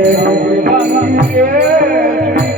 Yeah.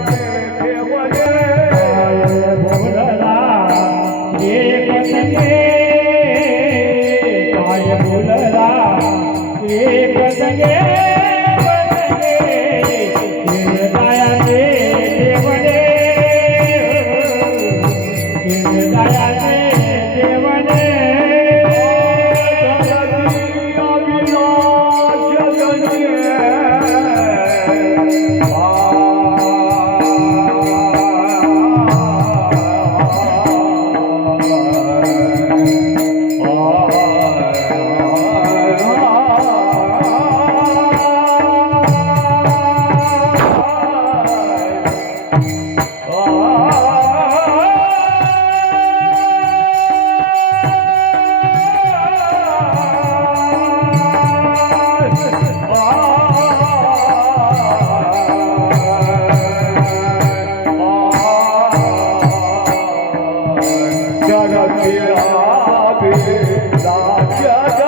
जगत राजा